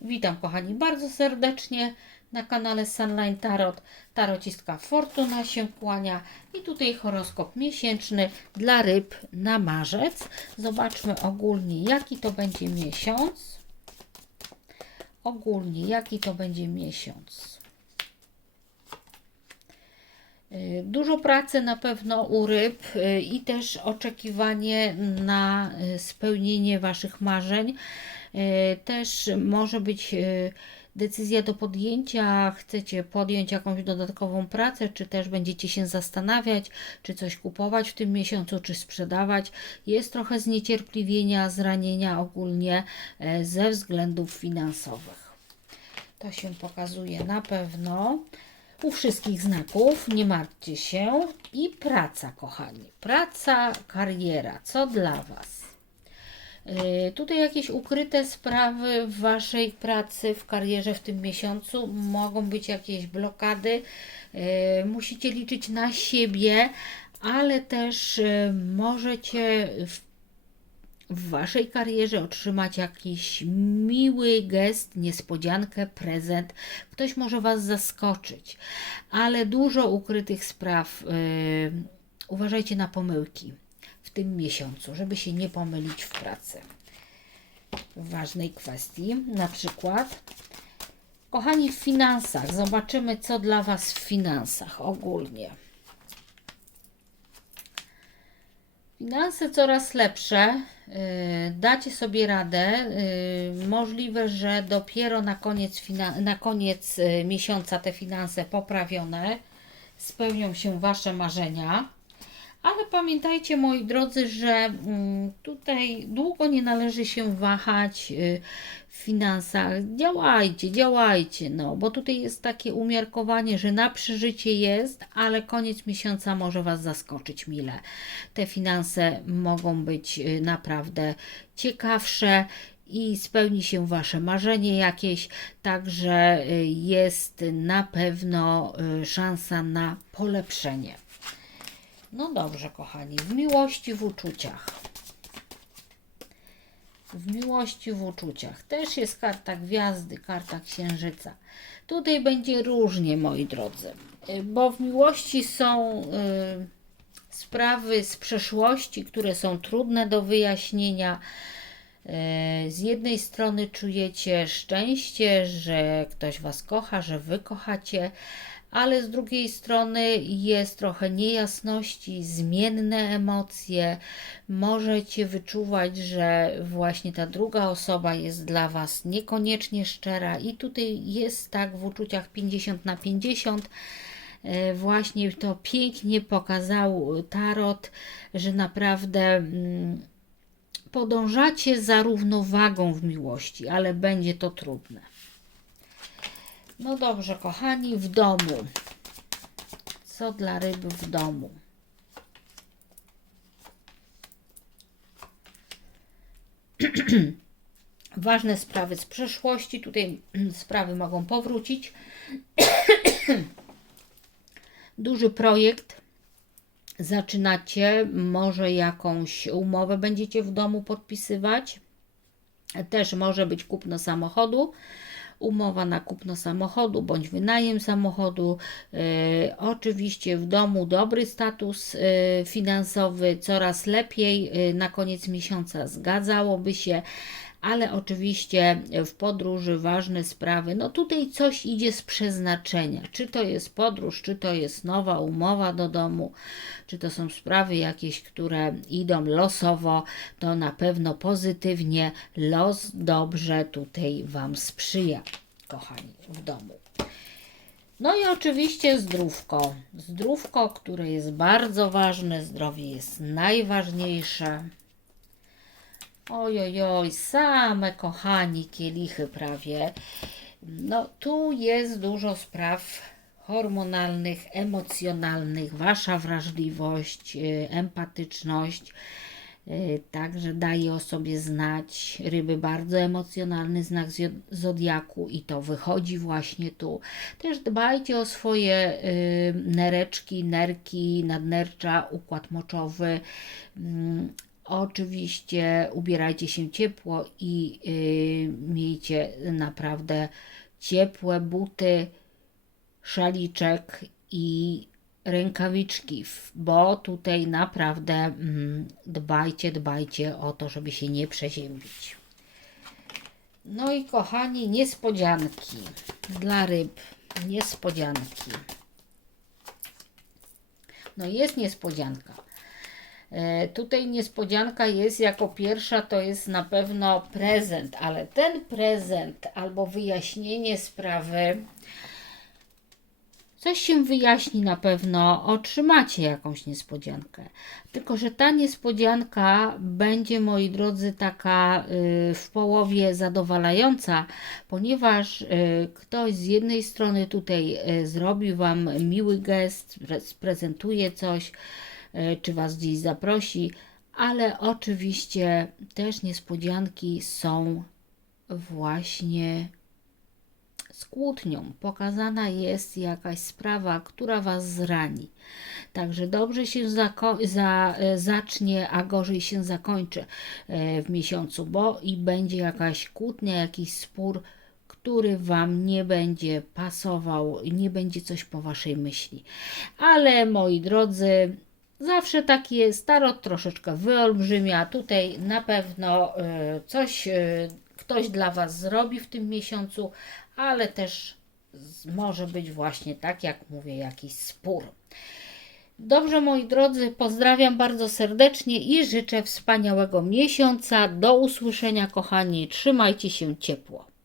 Witam kochani bardzo serdecznie na kanale Sunline Tarot. Tarocistka Fortuna się kłania i tutaj horoskop miesięczny dla ryb na marzec. Zobaczmy ogólnie jaki to będzie miesiąc. Ogólnie jaki to będzie miesiąc. Y, Dużo pracy na pewno u ryb y, i też oczekiwanie na y, spełnienie Waszych marzeń. Też może być decyzja do podjęcia, chcecie podjąć jakąś dodatkową pracę, czy też będziecie się zastanawiać, czy coś kupować w tym miesiącu, czy sprzedawać. Jest trochę zniecierpliwienia, zranienia ogólnie ze względów finansowych. To się pokazuje na pewno u wszystkich znaków, nie martwcie się. I praca, kochani. Praca, kariera. Co dla Was? Yy, Tutaj jakieś ukryte sprawy w Waszej pracy, w karierze w tym miesiącu. Mogą być jakieś blokady. Yy, Musicie liczyć na siebie, ale też yy, możecie w w Waszej karierze otrzymać jakiś miły gest, niespodziankę, prezent. Ktoś może Was zaskoczyć, ale dużo ukrytych spraw. Yy, uważajcie na pomyłki w tym miesiącu, żeby się nie pomylić w pracy. W ważnej kwestii, na przykład. Kochani, w finansach zobaczymy, co dla Was w finansach ogólnie. Finanse coraz lepsze, dacie sobie radę. Yy, możliwe, że dopiero na koniec, na koniec yy, miesiąca te finanse poprawione, spełnią się Wasze marzenia. Ale pamiętajcie, moi drodzy, że mm, tutaj długo nie należy się wahać y, w finansach. Działajcie, działajcie, no, bo tutaj jest takie umiarkowanie, że na przeżycie jest, ale koniec miesiąca może Was zaskoczyć mile. Te finanse mogą być y, naprawdę ciekawsze i spełni się Wasze marzenie jakieś, także y, jest na pewno szansa na polepszenie. No dobrze, kochani, w miłości, w uczuciach. W miłości, w uczuciach. Też jest karta gwiazdy, karta księżyca. Tutaj będzie różnie, moi drodzy, y, bo w miłości są y, sprawy z przeszłości, które są trudne do wyjaśnienia. Y, Z jednej strony czujecie szczęście, że ktoś Was kocha, że Wy kochacie, ale z drugiej strony jest trochę niejasności, zmienne emocje. Możecie wyczuwać, że właśnie ta druga osoba jest dla Was niekoniecznie szczera, i tutaj jest tak w uczuciach 50 na 50. E, Właśnie to pięknie pokazał Tarot, że naprawdę. Mm, podążacie za równowagą w miłości, ale będzie to trudne. No dobrze, kochani, w domu. Co dla ryb w domu? Ważne sprawy z przeszłości. Tutaj sprawy mogą powrócić. Duży projekt zaczynacie, może jakąś umowę będziecie w domu podpisywać. Też może być kupno samochodu, umowa na kupno samochodu bądź wynajem samochodu. E, oczywiście w domu dobry status e, finansowy, coraz lepiej e, na koniec miesiąca zgadzałoby się. Ale oczywiście w podróży ważne sprawy. No tutaj coś idzie z przeznaczenia. Czy to jest podróż, czy to jest nowa umowa do domu, czy to są sprawy jakieś, które idą losowo, to na pewno pozytywnie los dobrze tutaj Wam sprzyja, kochani, w domu. No i oczywiście zdrówko. Zdrówko, które jest bardzo ważne, zdrowie jest najważniejsze. Ojojoj, same kochani kielichy prawie. No tu jest dużo spraw hormonalnych, emocjonalnych, wasza wrażliwość, y, empatyczność. y, Także daje o sobie znać ryby bardzo emocjonalny znak zodiaku i to wychodzi właśnie tu. Też dbajcie o swoje y, nereczki, nerki, nadnercza, układ moczowy. Oczywiście ubierajcie się ciepło i y, miejcie naprawdę ciepłe buty, szaliczek i rękawiczki, bo tutaj naprawdę mm, dbajcie, dbajcie o to, żeby się nie przeziębić. No i kochani, niespodzianki dla ryb. Niespodzianki. No jest niespodzianka. E, Tutaj niespodzianka jest jako pierwsza, to jest na pewno prezent, ale ten prezent albo wyjaśnienie sprawy, coś się wyjaśni na pewno, otrzymacie jakąś niespodziankę. Tylko, że ta niespodzianka będzie, moi drodzy, taka y, w połowie zadowalająca, ponieważ y, ktoś z jednej strony tutaj y, zrobił Wam miły gest, pre- sprezentuje coś, czy Was gdzieś zaprosi, ale oczywiście też niespodzianki są właśnie z kłótnią. Pokazana jest jakaś sprawa, która Was zrani. Także dobrze się za, e, zacznie, a gorzej się zakończy e, w miesiącu, bo i będzie jakaś kłótnia, jakiś spór, który Wam nie będzie pasował, nie będzie coś po Waszej myśli. Ale moi drodzy, zawsze tak jest, tarot troszeczkę wyolbrzymia. Tutaj na pewno e, coś e, ktoś dla Was zrobi w tym miesiącu, ale też może być właśnie tak, jak mówię, jakiś spór. Dobrze, moi drodzy, pozdrawiam bardzo serdecznie i życzę wspaniałego miesiąca. Do usłyszenia, kochani. Trzymajcie się ciepło.